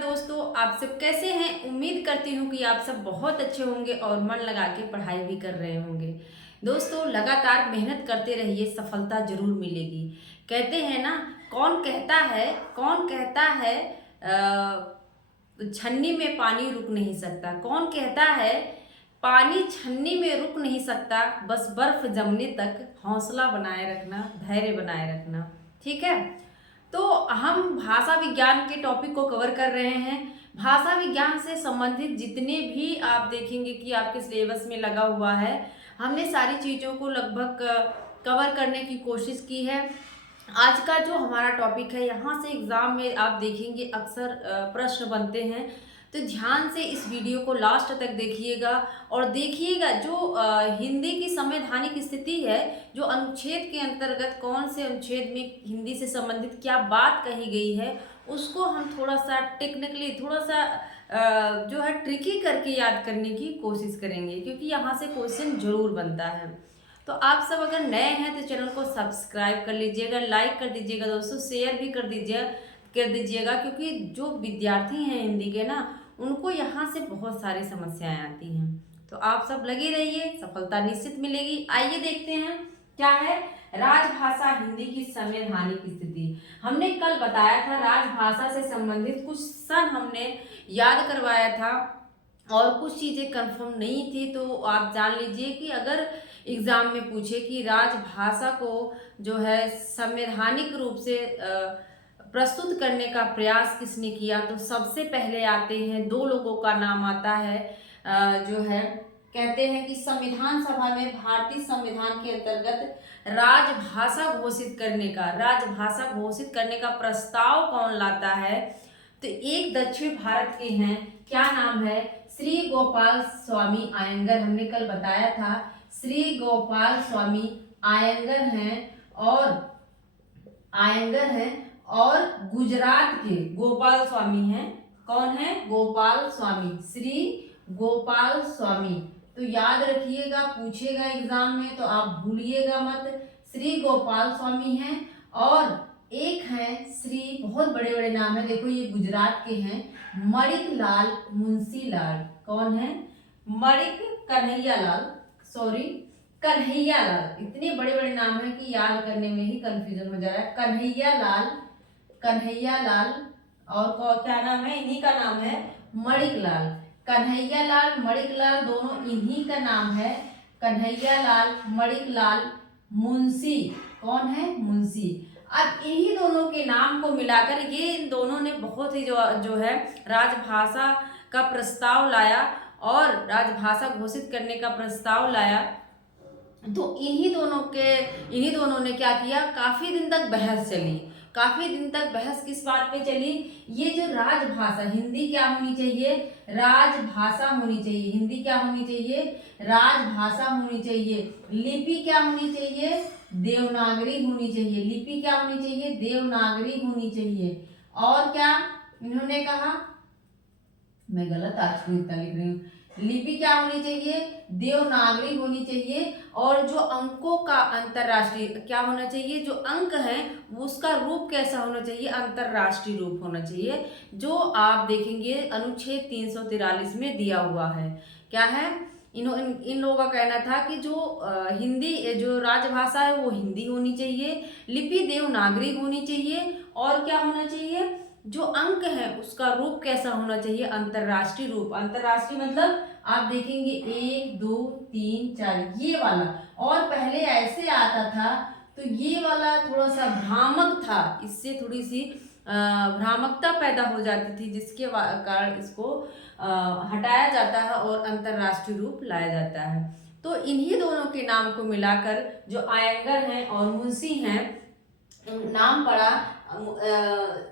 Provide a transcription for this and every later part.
दोस्तों, आप सब कैसे हैं। उम्मीद करती हूँ कि आप सब बहुत अच्छे होंगे और मन लगा के पढ़ाई भी कर रहे होंगे। दोस्तों, लगातार मेहनत करते रहिए, सफलता जरूर मिलेगी। कहते हैं ना, कौन कहता है छन्नी में पानी रुक नहीं सकता। कौन कहता है पानी छन्नी में रुक नहीं सकता, बस बर्फ जमने तक हौसला बनाए रखना, धैर्य बनाए रखना। ठीक है। तो हम भाषा विज्ञान के टॉपिक को कवर कर रहे हैं। भाषा विज्ञान से संबंधित जितने भी आप देखेंगे कि आपके सिलेबस में लगा हुआ है, हमने सारी चीज़ों को लगभग कवर करने की कोशिश की है। आज का जो हमारा टॉपिक है, यहाँ से एग्ज़ाम में आप देखेंगे अक्सर प्रश्न बनते हैं। तो ध्यान से इस वीडियो को लास्ट तक देखिएगा और देखिएगा जो हिंदी की संवैधानिक स्थिति है, जो अनुच्छेद के अंतर्गत कौन से अनुच्छेद में हिंदी से संबंधित क्या बात कही गई है, उसको हम थोड़ा सा टेक्निकली थोड़ा सा जो है ट्रिकी करके याद करने की कोशिश करेंगे, क्योंकि यहाँ से क्वेश्चन जरूर बनता है। तो आप सब अगर नए हैं तो चैनल को सब्सक्राइब कर लीजिएगा, लाइक कर दीजिएगा दोस्तों, शेयर भी कर दीजिएगा, क्योंकि जो विद्यार्थी हैं हिंदी के ना, उनको यहाँ से बहुत सारी समस्याएं आती हैं। तो आप सब लगे रहिए, सफलता निश्चित मिलेगी। आइए देखते हैं क्या है राजभाषा हिंदी की संवैधानिक स्थिति। हमने कल बताया था राजभाषा से संबंधित कुछ सन हमने याद करवाया था और कुछ चीज़ें कंफर्म नहीं थी। तो आप जान लीजिए कि अगर एग्ज़ाम में पूछे कि राजभाषा को जो है संवैधानिक रूप से प्रस्तुत करने का प्रयास किसने किया, तो सबसे पहले आते हैं दो लोगों का नाम आता है। जो है कहते हैं कि संविधान सभा में भारतीय संविधान के अंतर्गत राजभाषा घोषित करने का प्रस्ताव कौन लाता है। तो एक दक्षिण भारत के हैं, क्या नाम है, श्री गोपाल स्वामी अयंगर। हमने कल बताया था श्री गोपाल स्वामी अयंगर हैं और गुजरात के गोपाल स्वामी हैं। कौन है? गोपाल स्वामी, श्री गोपाल स्वामी। तो याद रखिएगा, पूछेगा एग्जाम में तो आप भूलिएगा मत। श्री गोपाल स्वामी हैं और एक हैं श्री, बहुत बड़े बड़े नाम है, देखो ये गुजरात के हैं, मणिक लाल मुंशी लाल। कौन है? कन्हैया लाल। इतने बड़े बड़े नाम है कि याद करने में ही कंफ्यूजन हो जा रहा है। कन्हैया लाल और क्या नाम है, इन्हीं का नाम है मणिक लाल। कन्हैया लाल, मणिक लाल दोनों इन्हीं का नाम है। कन्हैया लाल, मणिक लाल, मुंशी। कौन है? मुंशी। अब इन्हीं दोनों के नाम को मिलाकर ये इन दोनों ने बहुत ही जो है राजभाषा का प्रस्ताव लाया और राजभाषा घोषित करने का प्रस्ताव लाया। तो इन्हीं दोनों ने क्या किया, काफी दिन तक बहस चली। काफी दिन तक बहस किस बात पे चली, ये जो राजभाषा, हिंदी क्या होनी चाहिए, राजभाषा होनी चाहिए। हिंदी क्या होनी चाहिए? राजभाषा होनी चाहिए। लिपि क्या होनी चाहिए? देवनागरी होनी चाहिए। लिपि क्या होनी चाहिए? देवनागरी होनी चाहिए। और क्या इन्होंने कहा, मैं गलत आज भी इतना लिख रही हूँ, लिपि क्या होनी चाहिए? देवनागरी होनी चाहिए। और जो अंकों का अंतरराष्ट्रीय क्या होना चाहिए, जो अंक है उसका रूप कैसा होना चाहिए? अंतरराष्ट्रीय रूप होना चाहिए, जो आप देखेंगे अनुच्छेद 343 में दिया हुआ है। क्या है? इन लोगों का कहना था कि जो हिंदी जो राजभाषा है वो हिंदी होनी चाहिए, लिपि देवनागरी होनी चाहिए, और क्या होना चाहिए, जो अंक है उसका रूप कैसा होना चाहिए? अंतरराष्ट्रीय रूप। अंतरराष्ट्रीय मतलब आप देखेंगे 1 2 3 4 ये वाला, और पहले ऐसे आता था तो ये वाला थोड़ा सा भ्रामक था, इससे थोड़ी सी भ्रामकता पैदा हो जाती थी, जिसके कारण इसको हटाया जाता है और अंतरराष्ट्रीय रूप लाया जाता है। तो इन्हीं दोनों के नाम को मिलाकर जो अयंगर हैं और मुंशी हैं, नाम पड़ा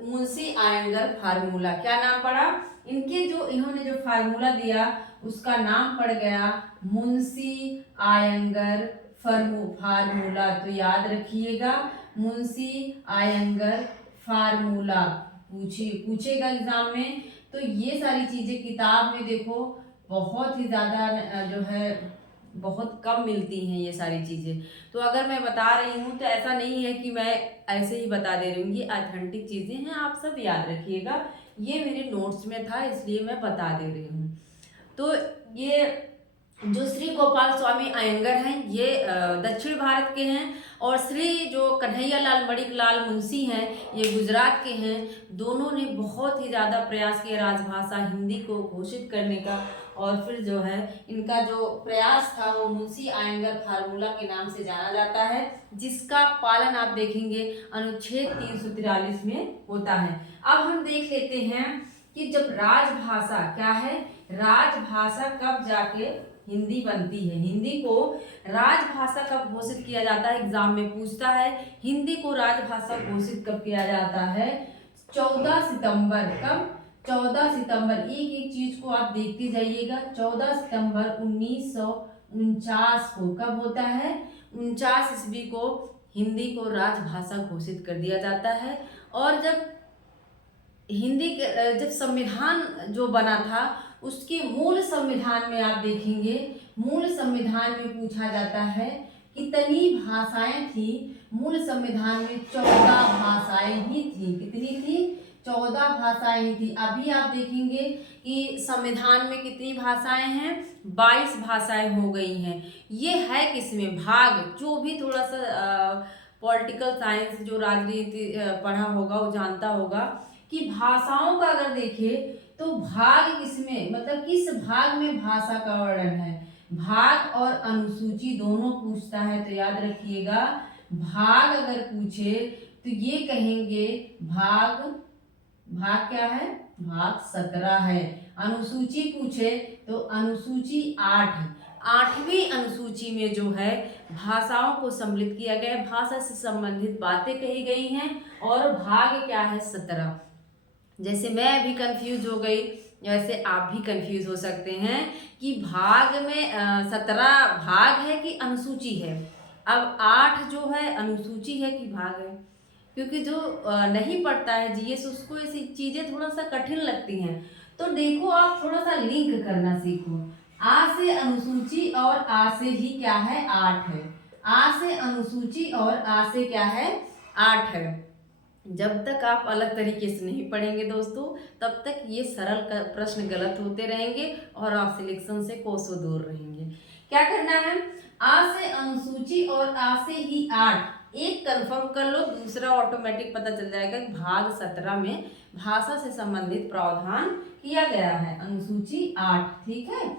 मुंशी अयंगर फार्मूला। क्या नाम पड़ा? इन्होंने जो फार्मूला दिया उसका नाम पड़ गया मुंशी अयंगर फार्मूला। तो याद रखिएगा, मुंशी अयंगर फार्मूला पूछेगा एग्जाम में। तो ये सारी चीजें किताब में देखो बहुत ही ज्यादा जो है बहुत कम मिलती हैं ये सारी चीज़ें। तो अगर मैं बता रही हूँ तो ऐसा नहीं है कि मैं ऐसे ही बता दे रही हूँ, ये ऑथेंटिक चीज़ें हैं, आप सब याद रखिएगा। ये मेरे नोट्स में था इसलिए मैं बता दे रही हूँ। तो ये जो श्री गोपाल स्वामी अयंगर हैं ये दक्षिण भारत के हैं, और श्री जो कन्हैया लाल मणिकलाल मुंशी हैं ये गुजरात के हैं। दोनों ने बहुत ही ज़्यादा प्रयास किया राजभाषा हिंदी को घोषित करने का, और फिर जो है इनका जो प्रयास था वो मुंशी अयंगर फार्मूला के नाम से जाना जाता है, जिसका पालन आप देखेंगे अनुच्छेद 343 में होता है। अब हम देख लेते हैं कि जब राजभाषा क्या है, राजभाषा कब जाके हिंदी बनती है। हिंदी को राजभाषा कब घोषित किया जाता है, एग्जाम में पूछता है। हिंदी को राजभाषा घोषित कब किया जाता है, 14 सितंबर। कब, 14 सितंबर। एक एक चीज को आप देखते जाइएगा। 14 सितंबर 1949 को कब होता है, 49 ईस्वी को हिंदी को राजभाषा घोषित कर दिया जाता है। और जब हिंदी के जब संविधान जो बना था उसके मूल संविधान में आप देखेंगे, मूल संविधान में पूछा जाता है कितनी भाषाएं थी। मूल संविधान में 14 भाषाएं ही थी। कितनी थी, 14 भाषाएं ही थी। अभी आप देखेंगे कि संविधान में कितनी भाषाएं हैं, 22 भाषाएं हो गई हैं। ये है किसमें, भाग। जो भी थोड़ा सा पॉलिटिकल साइंस जो राजनीति पढ़ा होगा वो जानता होगा कि भाषाओं का अगर देखें तो भाग किसमें, मतलब किस भाग में भाषा का वर्णन है। भाग और अनुसूची दोनों पूछता है, तो याद रखिएगा भाग अगर पूछे तो ये कहेंगे भाग, भाग क्या है, भाग 17 है। अनुसूची पूछे तो अनुसूची 8 है। 8वीं अनुसूची में जो है भाषाओं को सम्मिलित किया गया है, भाषा से संबंधित बातें कही गई हैं, और भाग क्या है, 17। जैसे मैं अभी कंफ्यूज हो गई वैसे आप भी कंफ्यूज हो सकते हैं कि भाग में 17 भाग है कि अनुसूची है। अब 8 जो है अनुसूची है कि भाग है, क्योंकि जो नहीं पढ़ता है जीएस उसको ऐसी चीजें थोड़ा सा कठिन लगती हैं। तो देखो आप थोड़ा सा लिंक करना सीखो। आ से अनुसूची और आ से ही क्या है, 8 है। आ से अनुसूची और आ से क्या है, 8 है। जब तक आप अलग तरीके से नहीं पढ़ेंगे दोस्तों तब तक ये सरल प्रश्न गलत होते रहेंगे और आप सिलेक्शन से कोसों दूर रहेंगे। क्या करना है, आ से अनुसूची और आ से ही 8 एक कंफर्म कर लो, दूसरा ऑटोमेटिक पता चल जाएगा कि भाग 17 में भाषा से संबंधित प्रावधान किया गया है, अनुसूची 8। ठीक है।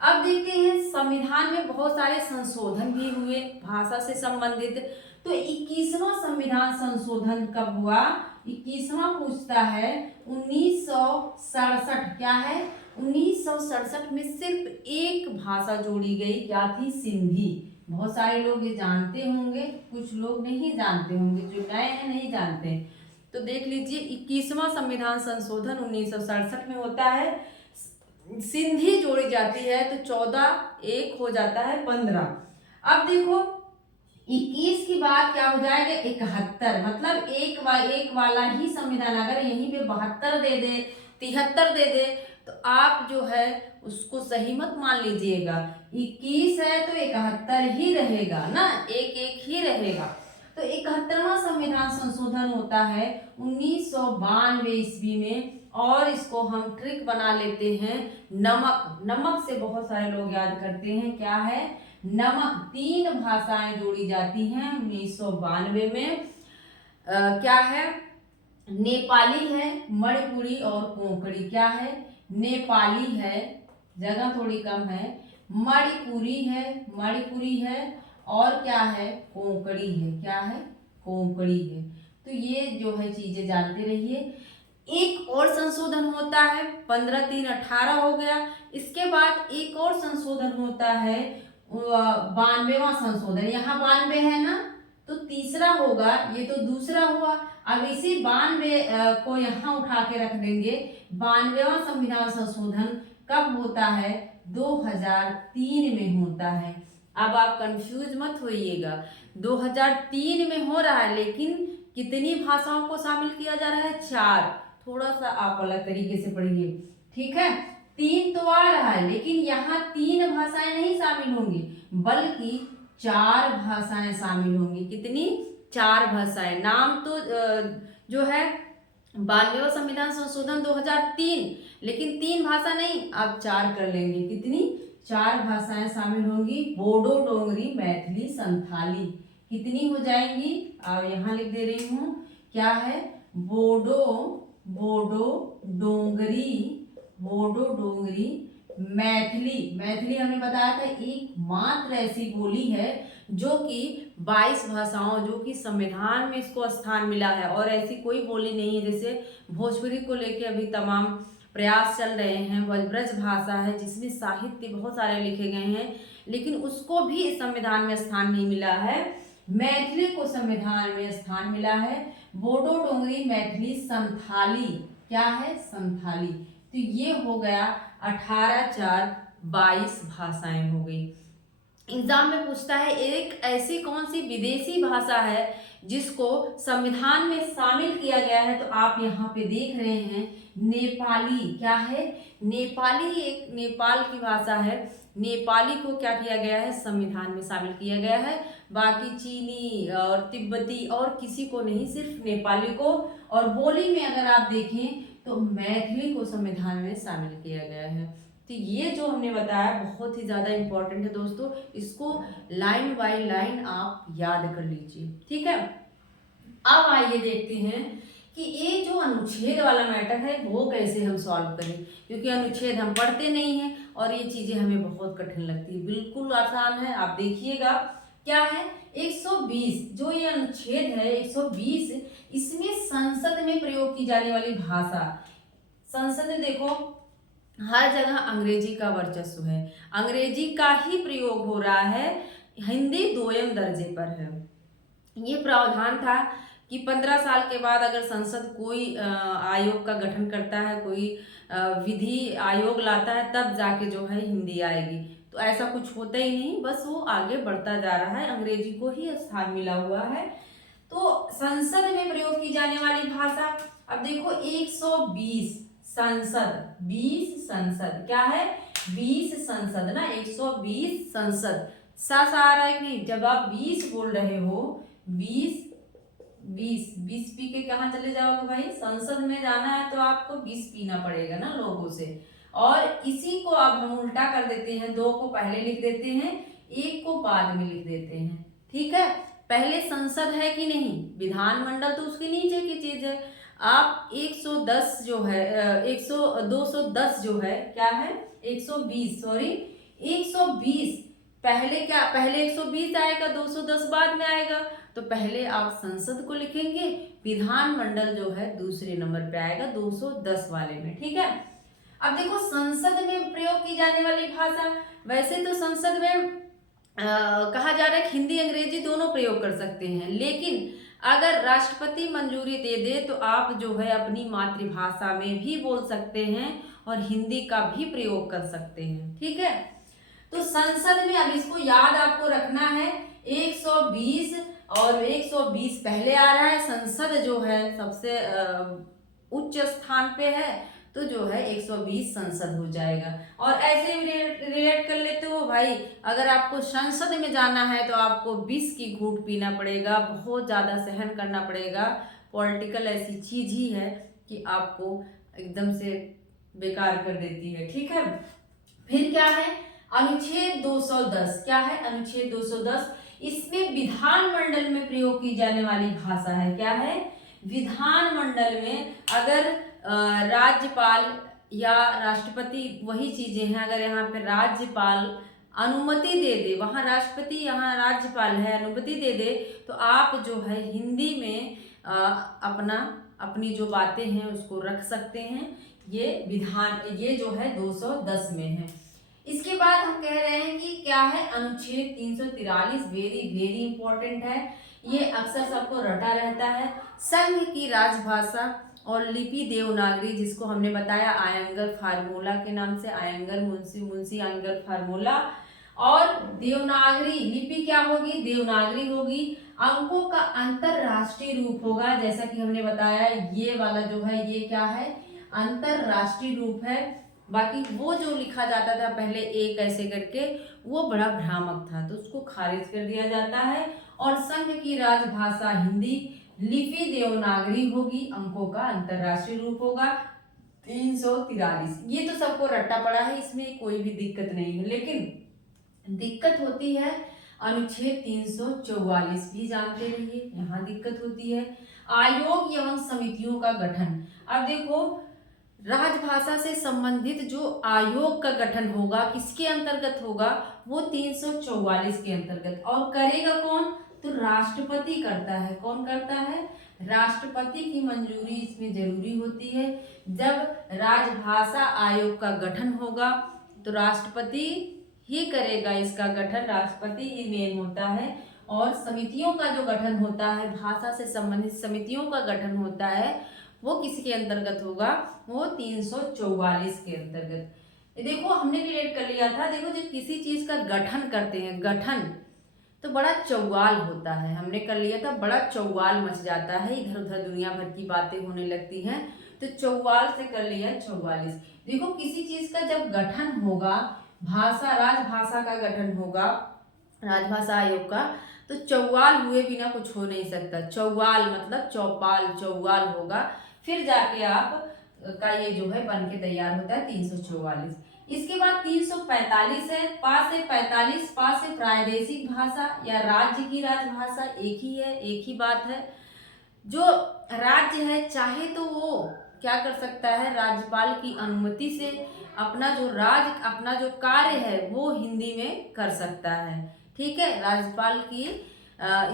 अब देखते हैं संविधान में बहुत सारे संशोधन भी हुए भाषा से संबंधित। तो 21वां संविधान संशोधन कब हुआ, 21वां पूछता है 1967। क्या है, 1967 में सिर्फ एक भाषा जोड़ी गई, क्या थी, सिंधी। बहुत सारे लोग ये जानते होंगे, कुछ लोग नहीं जानते होंगे, जो नए हैं नहीं जानते। तो देख लीजिए 21वां संविधान संशोधन 1967 में होता है, सिंधी जोड़ी जाती है तो 14 एक हो जाता है 15। अब देखो 21 की बात क्या हो जाएगा, 71। मतलब एक वाला ही संविधान अगर यहीं पे 72 दे दे, 73 दे दे तो आप जो है उसको सही मत मान लीजिएगा। 21 है तो 71 ही रहेगा ना, एक एक ही रहेगा। तो 71वां संविधान संशोधन होता है 1992 ईस्वी में, और इसको हम ट्रिक बना लेते हैं नमक। नमक से बहुत सारे लोग याद करते हैं, क्या है, नमक। 3 भाषाएं जोड़ी जाती हैं 1992 में। क्या है, नेपाली है, मणिपुरी और कोंकणी। क्या है, नेपाली है, जगह थोड़ी कम है, मणिपुरी है और क्या है, कोंकणी है। क्या है, कोंकणी है। तो ये जो है चीजें जानते रहिए। एक और संशोधन होता है 15/3/18 हो गया। इसके बाद एक और संशोधन होता है 92वां संशोधन। यहाँ 92 है ना, तो तीसरा होगा, ये तो दूसरा हुआ। अब इसी 92 को यहाँ उठा के रख देंगे। 92वां संविधान संशोधन कब होता है, 2003 में होता है। अब आप कंफ्यूज मत होइएगा, 2003 में हो रहा है, लेकिन कितनी भाषाओं को शामिल किया जा रहा है, 4। थोड़ा सा आप अलग तरीके से पढ़िए। ठीक है, 3 तो आ रहा है, लेकिन यहाँ 3 भाषाएं नहीं शामिल होंगी बल्कि 4 भाषाएं शामिल होंगी। कितनी, 4 भाषाएं। नाम तो जो है 92वां संविधान संशोधन 2003, लेकिन 3 भाषा नहीं, आप 4 कर लेंगे। कितनी? 4 भाषाएं शामिल होंगी, बोडो, डोंगरी, मैथिली, संथाली। कितनी हो जाएंगी? आप यहाँ लिख दे रही हूँ, क्या है? बोडो, बोडो डोंगरी, बोडो डोंगरी, मैथिली। मैथिली हमने बताया था एकमात्र ऐसी बोली है जो कि 22 भाषाओं, जो कि संविधान में इसको स्थान मिला है, और ऐसी कोई बोली नहीं है। जैसे भोजपुरी को लेके अभी तमाम प्रयास चल रहे हैं, वह ब्रज भाषा है जिसमें साहित्य बहुत सारे लिखे गए हैं, लेकिन उसको भी संविधान में स्थान नहीं मिला है। मैथिली को संविधान में स्थान मिला है। बोडो, डोंगरी, मैथिली, संथाली, क्या है? संथाली। तो ये हो गया 18 4 22 भाषाएं हो गई। एग्जाम में पूछता है एक ऐसी कौन सी विदेशी भाषा है जिसको संविधान में शामिल किया गया है, तो आप यहाँ पे देख रहे हैं नेपाली। क्या है? नेपाली एक नेपाल की भाषा है। नेपाली को क्या किया गया है? संविधान में शामिल किया गया है। बाकी चीनी और तिब्बती और किसी को नहीं, सिर्फ नेपाली को। और बोली में अगर आप देखें तो मैथिली को संविधान में शामिल किया गया है। तो ये जो हमने बताया बहुत ही ज़्यादा इम्पोर्टेंट है दोस्तों, इसको लाइन बाय लाइन आप याद कर लीजिए, ठीक है। अब आइए देखते हैं कि ये जो अनुच्छेद वाला मैटर है वो कैसे हम सॉल्व करें, क्योंकि अनुच्छेद हम पढ़ते नहीं हैं और ये चीज़ें हमें बहुत कठिन लगती है। बिल्कुल आसान है, आप देखिएगा क्या है। 120 जो ये अनुच्छेद है 120, इसमें संसद में प्रयोग की जाने वाली भाषा, संसद में देखो हर जगह अंग्रेजी का वर्चस्व है, अंग्रेजी का ही प्रयोग हो रहा है, हिंदी दोयम दर्जे पर है। ये प्रावधान था कि 15 साल के बाद अगर संसद कोई आयोग का गठन करता है, कोई विधि आयोग लाता है, तब जाके जो है हिंदी आएगी। तो ऐसा कुछ होता ही नहीं, बस वो आगे बढ़ता जा रहा है, अंग्रेजी को ही स्थान मिला हुआ है। तो संसद में प्रयोग की जाने वाली भाषा, अब देखो 120 संसद, 20 संसद, क्या है? 20 संसद ना, 120 संसद। सा आ रहा है कि नहीं? जब आप 20 बोल रहे हो, 20 20 पी के कहाँ चले जाओगे भाई? संसद में जाना है तो आपको 20 पीना पड़ेगा ना लोगों से। और इसी को अब हम उल्टा कर देते हैं, 2 को पहले लिख देते हैं, 1 को बाद में लिख देते हैं, ठीक है। पहले संसद है कि नहीं? विधानमंडल तो उसके नीचे की चीज है। आप 110 जो है 210 जो है, क्या है? 120, सॉरी 120 पहले, क्या पहले 120 आएगा, 210 बाद में आएगा। तो पहले आप संसद को लिखेंगे, विधानमंडल जो है दूसरे नंबर पे आएगा 210 वाले में, ठीक है। अब देखो संसद में प्रयोग की जाने वाली भाषा, वैसे तो संसद में कहा जा रहा है कि हिंदी अंग्रेजी दोनों प्रयोग कर सकते हैं, लेकिन अगर राष्ट्रपति मंजूरी दे दे तो आप जो है अपनी मातृभाषा में भी बोल सकते हैं और हिंदी का भी प्रयोग कर सकते हैं, ठीक है। तो संसद में, अब इसको याद आपको रखना है, 120 और 120 पहले आ रहा है, संसद जो है सबसे उच्च स्थान पे है, तो जो है 120 संसद हो जाएगा। और ऐसे भी रिलेट कर लेते हो भाई, अगर आपको संसद में जाना है तो आपको 20 की घूंट पीना पड़ेगा, बहुत ज़्यादा सहन करना पड़ेगा। पॉलिटिकल ऐसी चीज ही है कि आपको एकदम से बेकार कर देती है, ठीक है। फिर क्या है? अनुच्छेद 210, क्या है? अनुच्छेद 210, इसमें विधानमंडल में प्रयोग की जाने वाली भाषा है, क्या है? विधानमंडल में अगर राज्यपाल या राष्ट्रपति, वही चीजें हैं, अगर यहाँ पे राज्यपाल अनुमति दे दे, वहाँ राष्ट्रपति यहाँ राज्यपाल है, अनुमति दे दे, तो आप जो है हिंदी में अपनी जो बातें हैं उसको रख सकते हैं। ये जो है 210 में है। इसके बाद हम कह रहे हैं कि क्या है? अनुच्छेद 343 वेरी वेरी इंपॉर्टेंट है, ये अक्सर सबको रटा रहता है। संघ की राजभाषा और लिपि देवनागरी, जिसको हमने बताया आयंगर फार्मूला के नाम से, आयंगर मुंशी आयंगर फार्मूला। और देवनागरी लिपि क्या होगी? देवनागरी होगी। अंकों का अंतरराष्ट्रीय रूप होगा, जैसा कि हमने बताया ये वाला जो है ये क्या है? अंतरराष्ट्रीय रूप है। बाकी वो जो लिखा जाता था पहले एक ऐसे करके, वो बड़ा भ्रामक था, तो उसको खारिज कर दिया जाता है। और संघ की राजभाषा हिंदी, लिपि देवनागरी होगी, अंकों का अंतरराष्ट्रीय रूप होगा 343। ये तो सबको रट्टा पड़ा है, इसमें कोई भी दिक्कत नहीं है, लेकिन दिक्कत होती है अनुच्छेद 344 भी जानते रहिए, यहाँ दिक्कत होती है। आयोग एवं समितियों का गठन। अब देखो राजभाषा से संबंधित जो आयोग का गठन होगा किसके अंतर्गत होगा, वो 344 के अंतर्गत। और करेगा कौन, तो राष्ट्रपति करता है। कौन करता है, राष्ट्रपति की मंजूरी इसमें जरूरी होती है। जब राजभाषा आयोग का गठन होगा तो राष्ट्रपति ही करेगा इसका गठन, राष्ट्रपति ही मेन होता है। और समितियों का जो गठन होता है, भाषा से संबंधित समितियों का गठन होता है, वो किसके अंतर्गत होगा, वो 344 के अंतर्गत। देखो हमने रिलेट कर लिया था। देखो जब किसी चीज का गठन करते हैं, गठन तो बड़ा चौवाल होता है, हमने कर लिया था, बड़ा चौवाल मच जाता है, इधर उधर दुनिया भर की बातें होने लगती हैं, तो चौवाल से कर लिया 44। देखो किसी चीज का जब गठन होगा, भाषा राजभाषा का गठन होगा, राजभाषा आयोग का, तो चौवाल हुए बिना कुछ हो नहीं सकता। चौवाल मतलब चौपाल, चौवाल होगा, फिर जाके आप का ये जो है बन के तैयार होता है 344। इसके बाद 345 है, पा से 45, पा से प्रादेशिक भाषा या राज्य की राजभाषा, एक ही है, एक ही बात है। जो राज्य है चाहे तो वो क्या कर सकता है, राज्यपाल की अनुमति से अपना जो कार्य है वो हिंदी में कर सकता है। ठीक है, राज्यपाल की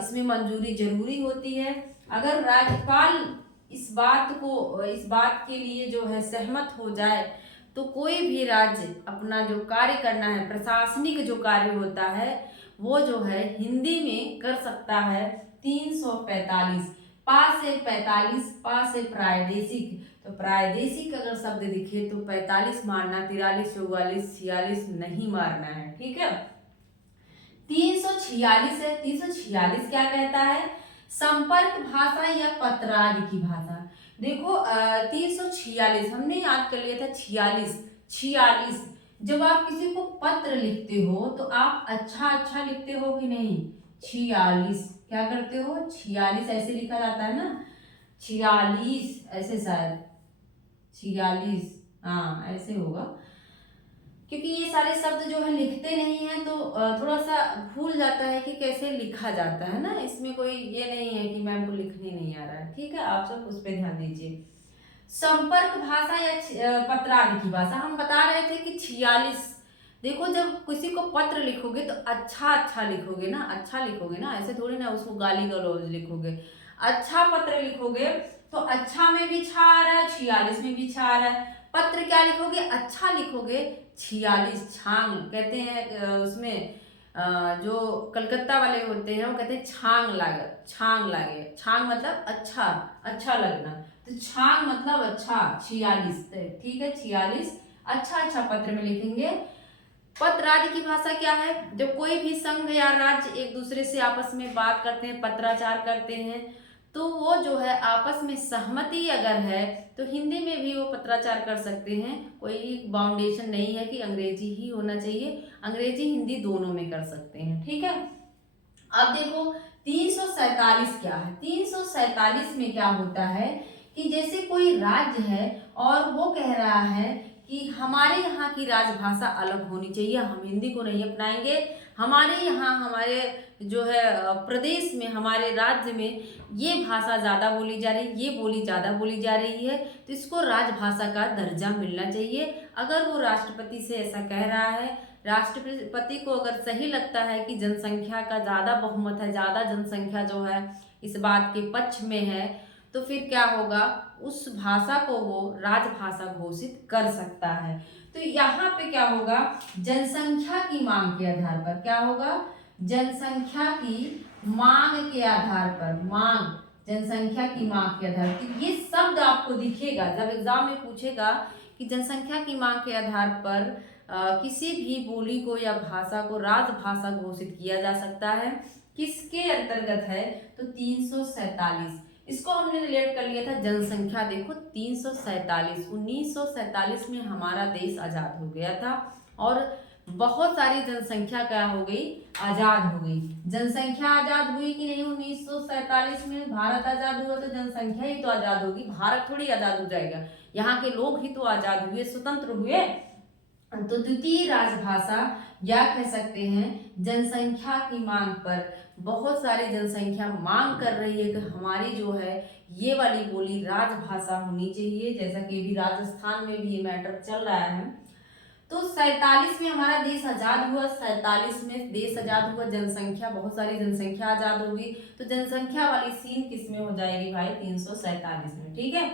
इसमें मंजूरी जरूरी होती है। अगर राज्यपाल इस बात के लिए जो है सहमत हो जाए तो कोई भी राज्य अपना जो कार्य करना है, प्रशासनिक जो कार्य होता है, वो जो है हिंदी में कर सकता है। 345, पा से 45, पा से प्रादेशिक, तो प्रादेशिक अगर शब्द दिखे तो 45 मारना, 43, 44, 46 नहीं मारना है। ठीक है। 346 है, 346 क्या कहता है, संपर्क भाषा या पत्रादि की भाषा। देखो 346 हमने याद कर लिया था, 46 जब आप किसी को पत्र लिखते हो तो आप अच्छा लिखते हो कि नहीं, 46 क्या करते हो, 46 ऐसे लिखा जाता है ना, 46 ऐसे, शायद 46, हाँ ऐसे होगा, क्योंकि ये सारे शब्द जो है लिखते नहीं है तो थोड़ा सा भूल जाता है कि कैसे लिखा जाता है ना। इसमें कोई ये नहीं है कि मैम को लिखने नहीं आ रहा है। ठीक है, आप सब उस पर ध्यान दीजिए। संपर्क भाषा या पत्रादि की भाषा, हम बता रहे थे कि 46। देखो जब किसी को पत्र लिखोगे तो अच्छा लिखोगे ना, अच्छा लिखोगे ना, ऐसे थोड़ी ना उसको गाली गलौज लिखोगे। अच्छा पत्र लिखोगे तो अच्छा में भी छा आ रहा है, 46 में भी छा आ रहा है। पत्र क्या लिखोगे, अच्छा लिखोगे, 46 छांग कहते हैं उसमें जो कलकत्ता वाले होते हैं वो कहते हैं छांग लागे, छांग मतलब अच्छा लगना, तो छांग मतलब अच्छा, 46। ठीक है, 46 अच्छा पत्र में लिखेंगे। पत्र आदि की भाषा क्या है, जब कोई भी संघ या राज्य एक दूसरे से आपस में बात करते हैं, पत्राचार करते हैं, तो वो जो है आपस में सहमति अगर है तो हिंदी में भी वो पत्राचार कर सकते हैं। कोई बाउंडेशन नहीं है कि अंग्रेजी ही होना चाहिए, अंग्रेजी हिंदी दोनों में कर सकते हैं। ठीक है। अब देखो 347 क्या है, 347 में क्या होता है कि जैसे कोई राज्य है और वो कह रहा है कि हमारे यहाँ की राजभाषा अलग होनी चाहिए, हम हिंदी को नहीं अपनाएंगे, हमारे यहाँ हमारे जो है प्रदेश में, हमारे राज्य में ये भाषा ज़्यादा बोली जा रही है, ये बोली ज़्यादा बोली जा रही है, तो इसको राजभाषा का दर्जा मिलना चाहिए। अगर वो राष्ट्रपति से ऐसा कह रहा है, राष्ट्रपति को अगर सही लगता है कि जनसंख्या का ज़्यादा बहुमत है, ज़्यादा जनसंख्या जो है इस बात के पक्ष में है, तो फिर क्या होगा, उस भाषा को वो राजभाषा घोषित कर सकता है। तो यहाँ पे क्या होगा, जनसंख्या की मांग के आधार पर क्या होगा, जनसंख्या की मांग के आधार पर, जनसंख्या की मांग के आधार पर। ये शब्द आपको दिखेगा जब एग्जाम में पूछेगा कि जनसंख्या की मांग के आधार पर किसी भी बोली को या भाषा को राजभाषा घोषित किया जा सकता है, किसके अंतर्गत है, तो 347। इसको हमने रिलेट कर लिया था जनसंख्या। देखो 347, 1947 में हमारा देश आजाद हो गया था और बहुत सारी जनसंख्या क्या हो गई, आजाद हो गई। जनसंख्या आजाद हुई कि नहीं? 1947 में भारत आजाद हुआ तो जनसंख्या ही तो आजाद होगी, भारत थोड़ी आजाद हो जाएगा। यहाँ के लोग ही तो आजाद हुए, स्वतंत्र हुए। तो द्वितीय राजभाषा या कह सकते हैं जनसंख्या की मांग पर, बहुत सारी जनसंख्या मांग कर रही है कि हमारी जो है ये वाली बोली राजभाषा होनी चाहिए, जैसा कि अभी राजस्थान में भी ये मैटर चल रहा है। तो 47 में हमारा देश आजाद हुआ, 47 में देश आजाद हुआ, जनसंख्या बहुत सारी जनसंख्या आजाद होगी, तो जनसंख्या वाली सीन किस में हो जाएगी भाई? 347 में। ठीक है।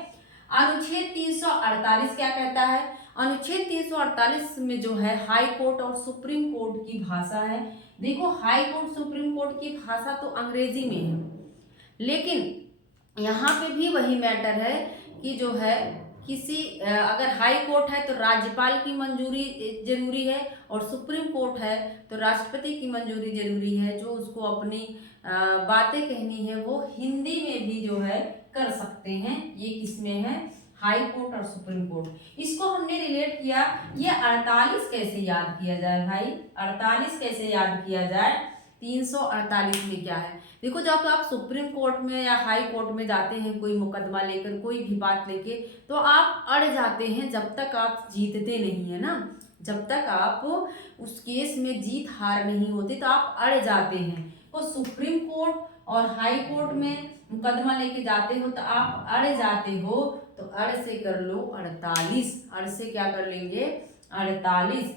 अनुच्छेद 348 क्या कहता है? अनुच्छेद 348 में जो है हाई कोर्ट और सुप्रीम कोर्ट की भाषा है। देखो हाई कोर्ट सुप्रीम कोर्ट की भाषा तो अंग्रेजी में है, लेकिन यहाँ पे भी वही मैटर है कि जो है किसी अगर हाई कोर्ट है तो राज्यपाल की मंजूरी जरूरी है, और सुप्रीम कोर्ट है तो राष्ट्रपति की मंजूरी जरूरी है। जो उसको अपनी बातें कहनी है वो हिंदी में भी जो है कर सकते हैं। ये किसमें है? हाई कोर्ट और सुप्रीम कोर्ट। इसको हमने रिलेट किया, ये 48 कैसे याद किया जाए भाई? 48 कैसे याद किया जाए? 348 में क्या है? देखो जब आप सुप्रीम कोर्ट में या हाई कोर्ट में जाते हैं कोई मुकदमा लेकर, कोई भी बात लेके, तो आप अड़ जाते हैं जब तक आप जीतते नहीं है ना। जब तक आप उस केस में जीत हार नहीं होती तो आप अड़ जाते हैं। तो सुप्रीम कोर्ट और हाई कोर्ट में मुकदमा लेके जाते हो तो आप अड़ जाते हो, तो अड़ से कर लो 48। अड़ से क्या कर लेंगे? 48।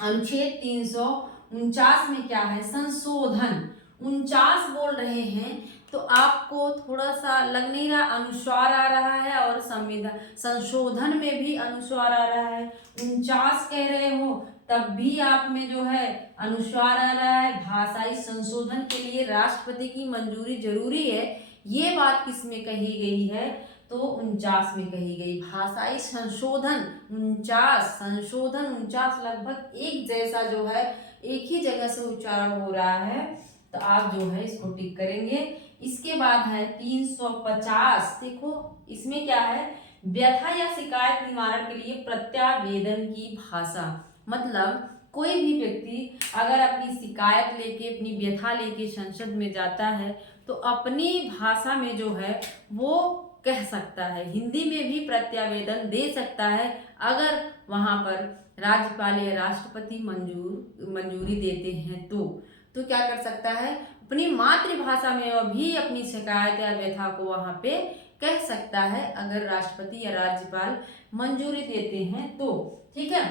अनुच्छेद 349 में क्या है? संशोधन। 49 बोल रहे हैं तो आपको थोड़ा सा लग नहीं रहा? अनुस्वार आ रहा है और संविधान संशोधन में भी अनुस्वार आ रहा है। 49 कह रहे हो तब भी आप में जो है अनुस्वार आ रहा है। भाषाई संशोधन के लिए राष्ट्रपति की मंजूरी जरूरी है, ये बात किस में कही गई है? तो 49 में कही गई। भाषाई संशोधन 49, संशोधन 49 लगभग एक जैसा जो है एक ही जगह से उच्चारण हो रहा है, तो आप जो है इसको टिक करेंगे। इसके बाद है 350। देखो इसमें क्या है? व्यथा या शिकायत निवारण के लिए प्रत्यावेदन की भाषा। मतलब कोई भी व्यक्ति अगर अपनी शिकायत लेके, अपनी व्यथा लेके संसद में जाता है तो अपनी भाषा में जो है वो कह सकता है, हिंदी में भी प्रत्यावेदन दे सकता है अगर वहां पर राज्यपाल या राष्ट्रपति मंजूरी देते हैं तो क्या कर सकता है? अपनी मातृभाषा में भी अपनी शिकायत या व्यथा को वहां पे कह सकता है अगर राष्ट्रपति या राज्यपाल मंजूरी देते हैं तो। ठीक है।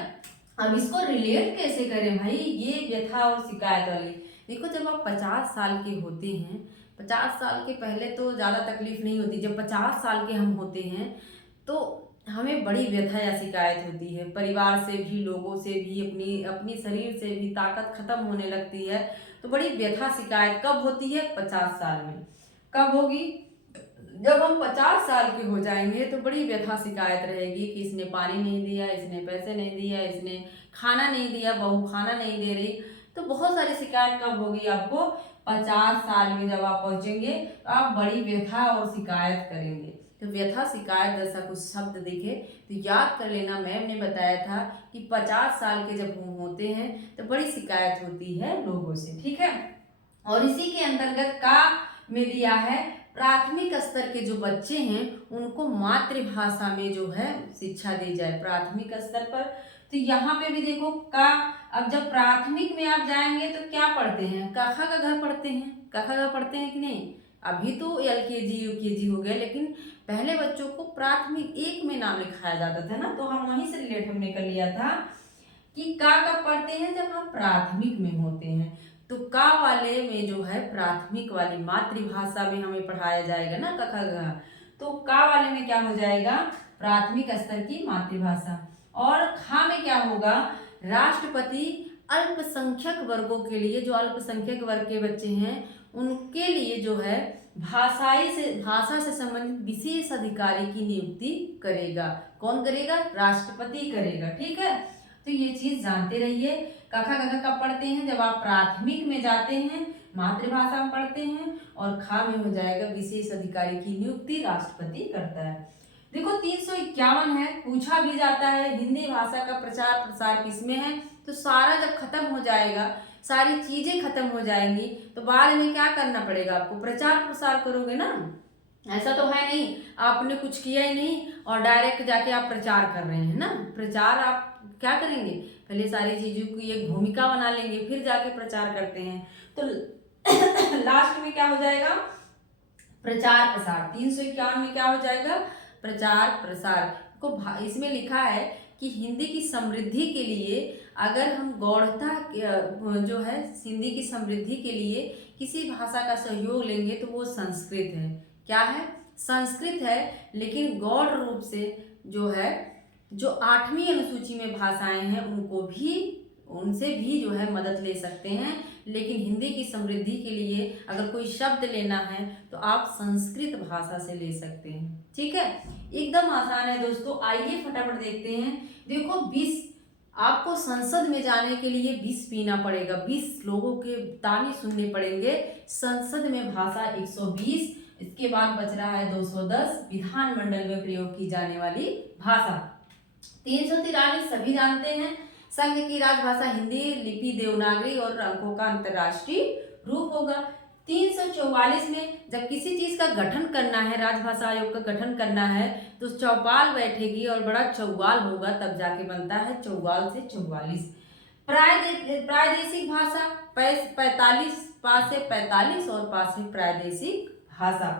अब इसको रिलेट कैसे करें भाई, ये व्यथा और शिकायत वाली? देखो जब आप 50 साल के होते हैं, 50 साल के पहले तो ज़्यादा तकलीफ नहीं होती, जब 50 साल के हम होते हैं तो हमें बड़ी व्यथा या शिकायत होती है, परिवार से भी, लोगों से भी, अपनी शरीर से भी ताकत खत्म होने लगती है। तो बड़ी व्यथा शिकायत कब होती है? 50 साल में। कब होगी? जब हम 50 साल के हो जाएंगे तो बड़ी व्यथा शिकायत रहेगी कि इसने पानी नहीं दिया, इसने पैसे नहीं दिया, इसने खाना नहीं दिया, बहू खाना नहीं दे रही। तो बहुत सारी शिकायत कब होगी आपको? 50 साल में जब आप पहुंचेंगे तो आप बड़ी व्यथा और शिकायत करेंगे। तो व्यथा शिकायत जैसा कुछ शब्द दिखे तो याद कर लेना। मैम ने बताया था कि 50 साल के जब हम होते हैं तो बड़ी शिकायत होती है लोगों से। ठीक है। और इसी के अंतर्गत का में दिया है प्राथमिक स्तर के जो बच्चे हैं उनको मातृभाषा में जो है शिक्षा दी जाए प्राथमिक स्तर पर। तो यहाँ पे भी देखो का, अब जब प्राथमिक में आप जाएंगे तो क्या पढ़ते हैं? कखा का घर पढ़ते हैं, कखा का पढ़ते हैं कि नहीं? अभी तो LKG UKG हो गया, लेकिन पहले बच्चों को प्राथमिक 1 में नाम लिखाया जाता था ना, तो हम वहीं से रिलेट हमने कर लिया था कि का कब पढ़ते हैं? जब हम प्राथमिक में होते हैं। तो का वाले में जो है प्राथमिक वाली मातृभाषा में हमें पढ़ाया जाएगा ना कखा ग, तो का वाले में क्या हो जाएगा? प्राथमिक स्तर की मातृभाषा। और खा में क्या होगा? राष्ट्रपति अल्पसंख्यक वर्गों के लिए, जो अल्पसंख्यक वर्ग के बच्चे हैं उनके लिए जो है भाषा से संबंधित विशेष अधिकारी की नियुक्ति करेगा। कौन करेगा? राष्ट्रपति करेगा। ठीक है। तो ये चीज जानते रहिए। कखा गघा कब पढ़ते हैं? जब आप प्राथमिक में जाते हैं, मातृभाषा में पढ़ते हैं। और खा में हो जाएगा विशेष अधिकारी की नियुक्ति राष्ट्रपति करता है। देखो 351 है, पूछा भी जाता है हिंदी भाषा का प्रचार प्रसार किसमें है। तो सारा जब खत्म हो जाएगा, सारी चीजें खत्म हो जाएंगी, तो बाद में क्या करना पड़ेगा आपको, प्रचार प्रसार करोगे ना। ऐसा तो है नहीं आपने कुछ किया ही नहीं और डायरेक्ट जाके आप प्रचार कर रहे हैं ना। प्रचार आप क्या करेंगे, पहले सारी चीजों की एक भूमिका बना लेंगे, फिर जाके प्रचार करते हैं। तो लास्ट में क्या हो जाएगा, प्रचार प्रसार। 351 में क्या हो जाएगा, प्रचार प्रसार को इसमें लिखा है कि हिंदी की समृद्धि के लिए अगर हम गौड़ता जो है हिंदी की समृद्धि के लिए किसी भाषा का सहयोग लेंगे तो वो संस्कृत है। क्या है, संस्कृत है। लेकिन गौड़ रूप से जो है, जो 8वीं अनुसूची में भाषाएं हैं उनसे भी जो है मदद ले सकते हैं। लेकिन हिंदी की समृद्धि के लिए अगर कोई शब्द लेना है तो आप संस्कृत भाषा से ले सकते हैं। ठीक है, एकदम आसान है दोस्तों। आइए फटाफट देखते हैं। देखो 20 आपको संसद में जाने के लिए 20 पीना पड़ेगा, 20 लोगों के ताने सुनने पड़ेंगे। संसद में भाषा 120, इसके बाद बच रहा है 210 विधानमंडल में प्रयोग की जाने वाली भाषा। 343 सभी जानते हैं, संघ की राजभाषा हिंदी, लिपि देवनागरी और अंकों का अंतर्राष्ट्रीय रूप होगा। 344 में जब किसी चीज का गठन करना है, राजभाषा आयोग का गठन करना है, तो चौपाल बैठेगी और बड़ा चौवाल होगा, तब जाके बनता है चौवाल से 44। प्रादेशिक भाषा 45, पास से 45 और पास से प्रादेशिक भाषा।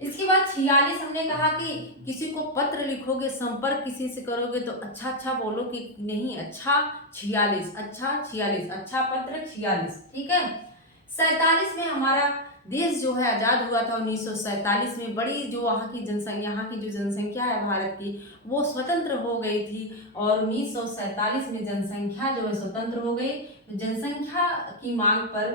इसके बाद 46 हमने कहा कि किसी को पत्र लिखोगे, संपर्क किसी से करोगे तो अच्छा अच्छा बोलो कि नहीं, अच्छा 46, अच्छा 46, अच्छा पत्र 46। ठीक है। 47 में हमारा देश जो है आजाद हुआ था 1947 में। बड़ी जो यहाँ की जो जनसंख्या है भारत की, वो स्वतंत्र हो गई थी और 1947 में जनसंख्या जो है स्वतंत्र हो गई। जनसंख्या की मांग पर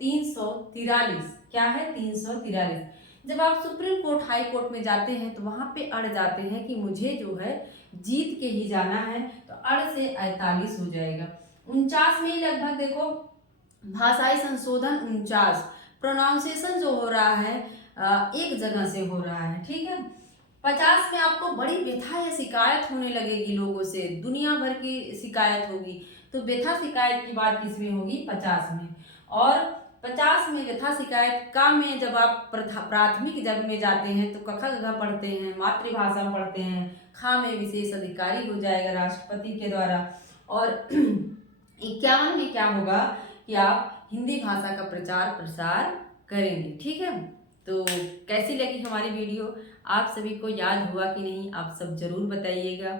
343, क्या है 343। जब आप सुप्रीम कोर्ट हाई कोर्ट में जाते हैं तो वहां पे अड़ जाते हैं कि मुझे जो है जीत के ही जाना है, तो अड़ से 48 हो जाएगा। 49 में लगभग देखो भाषाई संशोधन 49, प्रोनाउंसिएशन जो हो रहा है एक जगह से हो रहा है। ठीक है। 50 में आपको बड़ी व्यथा या शिकायत होने लगेगी लोगों से, दुनिया भर की शिकायत होगी, तो व्यथा शिकायत की बात किसमें होगी, 50 में। और 50 में व्यथा शिकायत का में जब आप प्राथमिक जब में जाते हैं तो कखा गघा पढ़ते हैं, मातृभाषा पढ़ते हैं, खा में विशेष अधिकारी हो जाएगा राष्ट्रपति के द्वारा। और 51 में क्या होगा कि आप हिंदी भाषा का प्रचार प्रसार करेंगे। ठीक है। तो कैसी लगी हमारी वीडियो, आप सभी को याद हुआ कि नहीं, आप सब जरूर बताइएगा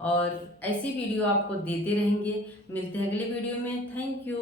और ऐसी वीडियो आपको देते रहेंगे। मिलते हैं अगले वीडियो में। Thank you.